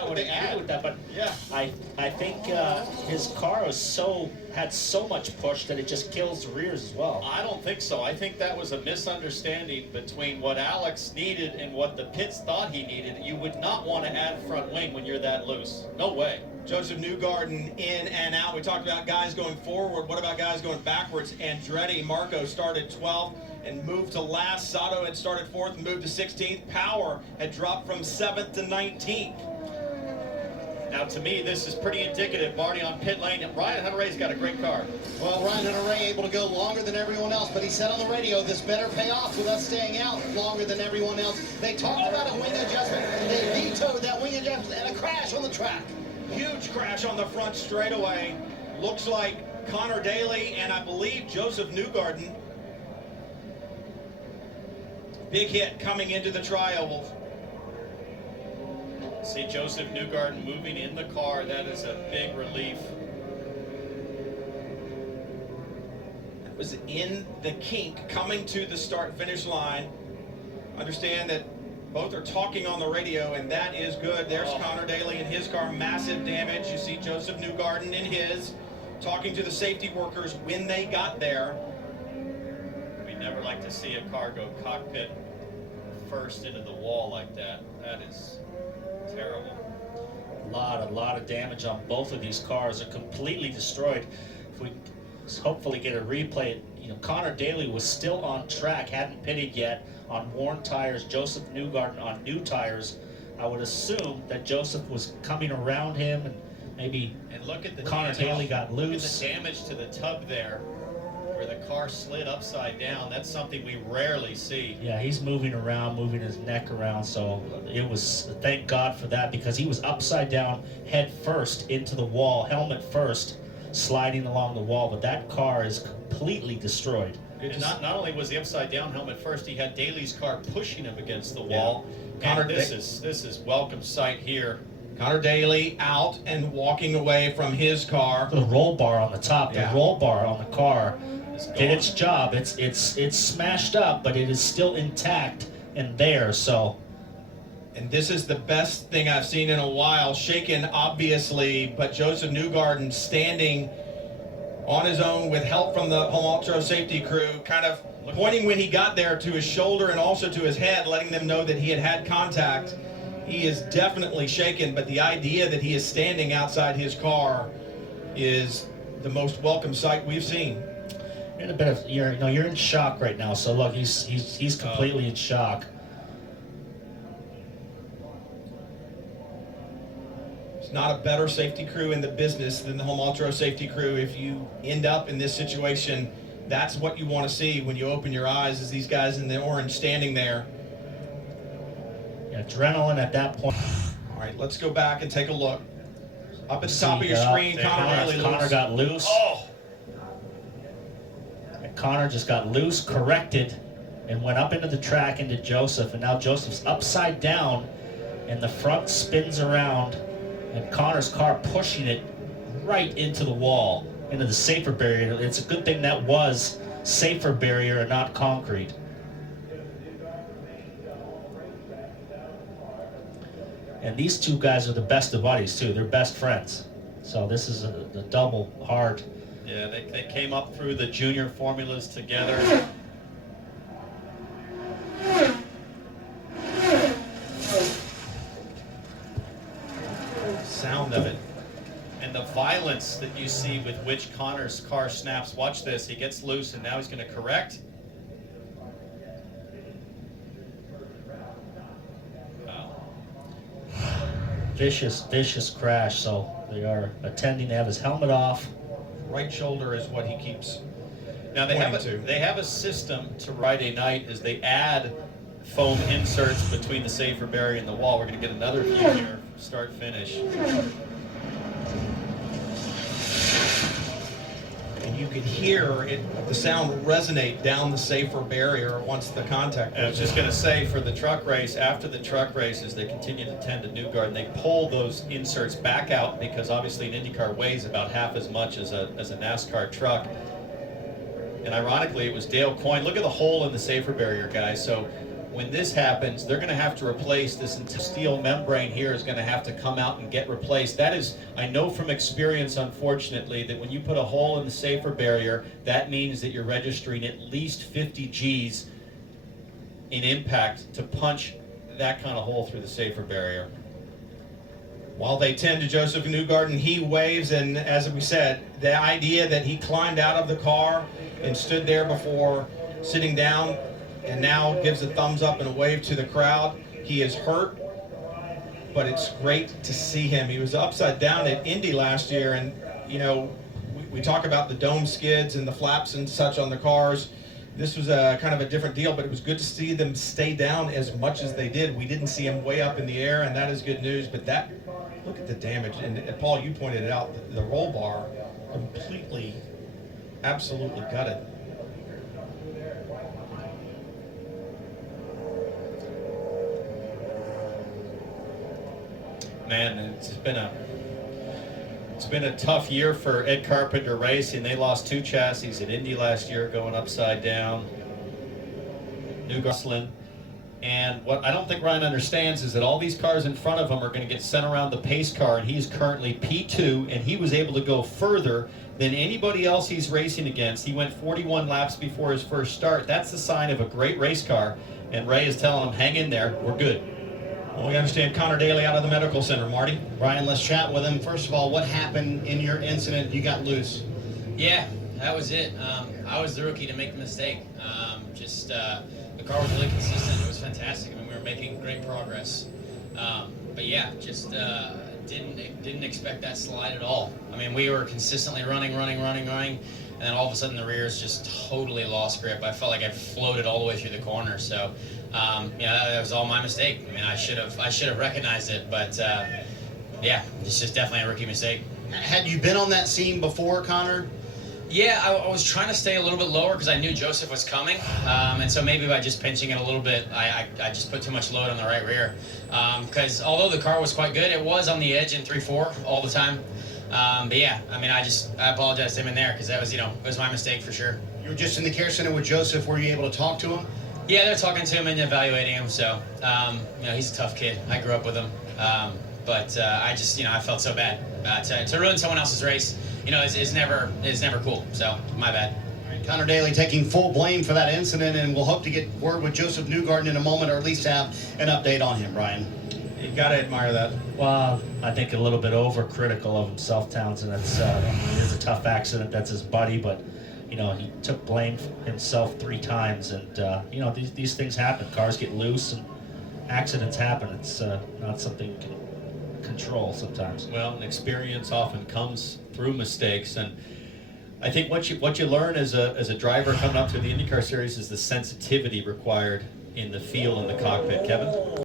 I would agree with that, but yeah, I think his car had so much push that it just kills the rears as well. I don't think so. I think that was a misunderstanding between what Alex needed and what the pits thought he needed. You would not want to add front wing when you're that loose. No way. Josef Newgarden in and out. We talked about guys going forward. What about guys going backwards? Andretti Marco started 12th and moved to last. Sato had started 4th and moved to 16th. Power had dropped from 7th to 19th. Now, to me, this is pretty indicative, Marty, on pit lane. Ryan Hunter-Reay's got a great car. Well, Ryan Hunter-Reay able to go longer than everyone else, but he said on the radio, this better pay off with us staying out longer than everyone else. They talked about a wing adjustment. They vetoed that wing adjustment and a crash on the track. Huge crash on the front straightaway. Looks like Connor Daly and I believe Josef Newgarden. Big hit coming into the tri-ovals. See Josef Newgarden moving in the car. That is a big relief. That was in the kink coming to the start-finish line. Understand that both are talking on the radio, and that is good. There's Connor Daly in his car, massive damage. You see Josef Newgarden in his, talking to the safety workers when they got there. We never like to see a car go cockpit first into the wall like that. That is terrible. A lot of damage on both of these cars. Are completely destroyed. If we hopefully get a replay, you know, Connor Daly was still on track, hadn't pitted yet on worn tires. Josef Newgarden on new tires. I would assume that Josef was coming around him, and maybe look at the Connor Daly got loose. Look at the damage to the tub there, where the car slid upside down. That's something we rarely see. Yeah, he's moving around, moving his neck around, so it was, thank God for that, because he was upside down, head first into the wall, helmet first, sliding along the wall, but that car is completely destroyed. And not only was he upside down, helmet first, he had Daly's car pushing him against the wall. Yeah. And this is welcome sight here. Connor Daly out and walking away from his car. The roll bar on the top, Yeah. the roll bar on the car did its job. It's smashed up, but it is still intact and there, so. And this is the best thing I've seen in a while. Shaken, obviously, but Josef Newgarden standing on his own with help from the Home Ultra safety crew, kind of pointing when he got there to his shoulder and also to his head, letting them know that he had had contact. He is definitely shaken, but the idea that he is standing outside his car is the most welcome sight we've seen. You're in a bit of, you're in shock right now. So look, he's completely in shock. There's not a better safety crew in the business than the Home Ultra safety crew. If you end up in this situation, that's what you want to see when you open your eyes, is these guys in the orange standing there. Adrenaline at that point. All right, let's go back and take a look. Up at the top of your screen, Connor got loose. Oh! And Connor just got loose, corrected, and went up into the track into Josef, and now Josef's upside down, and the front spins around, and Connor's car pushing it right into the wall, into the safer barrier. It's a good thing that was safer barrier and not concrete. And these two guys are the best of buddies too. They're best friends. So this is a double hard. Yeah, they came up through the junior formulas together. Sound of it. And the violence that you see with which Connor's car snaps. Watch this. He gets loose, and now he's going to correct. Vicious crash. So they are attending to have his helmet off. Right shoulder is what he keeps. Now they have a system to Friday night as they add foam inserts between the safer barrier and the wall. We're going to get another view here, start finish. And you could hear it, the sound resonate down the safer barrier once the contact. I was just going to say, for the truck race, after the truck races, they continue to tend to Newgarden. They pull those inserts back out because obviously an IndyCar weighs about half as much as a NASCAR truck. And ironically, it was Dale Coyne. Look at the hole in the safer barrier, guys. So when this happens, they're going to have to replace this steel membrane here is going to have to come out and get replaced. That is, I know from experience, unfortunately, that when you put a hole in the safer barrier, that means that you're registering at least 50 G's in impact to punch that kind of hole through the safer barrier. While they tend to Josef Newgarden, he waves, and as we said, the idea that he climbed out of the car and stood there before sitting down and now gives a thumbs up and a wave to the crowd. He is hurt, but it's great to see him. He was upside down at Indy last year, and you know, we talk about the dome skids and the flaps and such on the cars. This was a kind of a different deal, but it was good to see them stay down as much as they did. We didn't see him way up in the air, and that is good news. But that, look at the damage. And Paul, you pointed it out, the roll bar completely, absolutely gutted. Man, it's been a tough year for Ed Carpenter Racing. They lost 2 chassis at Indy last year, going upside down. Newgarden. And what I don't think Ryan understands is that all these cars in front of him are going to get sent around the pace car, and he's currently P2, and he was able to go further than anybody else he's racing against. He went 41 laps before his first start. That's the sign of a great race car, and Ray is telling him, hang in there, we're good. Well, we understand Connor Daly out of the medical center. Marty? Brian, let's chat with him. First of all, what happened in your incident? You got loose. Yeah, that was it. I was the rookie to make the mistake. The car was really consistent. It was fantastic. I mean, we were making great progress. But yeah, just didn't expect that slide at all. I mean, we were consistently running, and then all of a sudden the rears just totally lost grip. I felt like I floated all the way through the corner. So yeah, that was all my mistake. I mean, I should have recognized it, but yeah, it's just definitely a rookie mistake. Had you been on that scene before, Connor? Yeah, I was trying to stay a little bit lower because I knew Josef was coming, and so maybe by just pinching it a little bit, I just put too much load on the right rear. Because although the car was quite good, it was on the edge in 3-4 all the time. But yeah, I mean, I apologized to him in there because that was, it was my mistake for sure. You were just in the care center with Josef. Were you able to talk to him? Yeah, they're talking to him and evaluating him. So, he's a tough kid. I grew up with him, but I just, I felt so bad to ruin someone else's race. Is never cool. So my bad. Connor Daly taking full blame for that incident, and we'll hope to get word with Josef Newgarden in a moment, or at least have an update on him, Brian. You got to admire that. Well, I think a little bit overcritical of himself, Townsend. It's it is a tough accident. That's his buddy, but he took blame for himself 3 times, and these things happen. Cars get loose, and accidents happen. It's not something you can control sometimes. Well, and experience often comes through mistakes, and I think what you learn as a driver coming up through the IndyCar series is the sensitivity required in the feel in the cockpit. Kevin?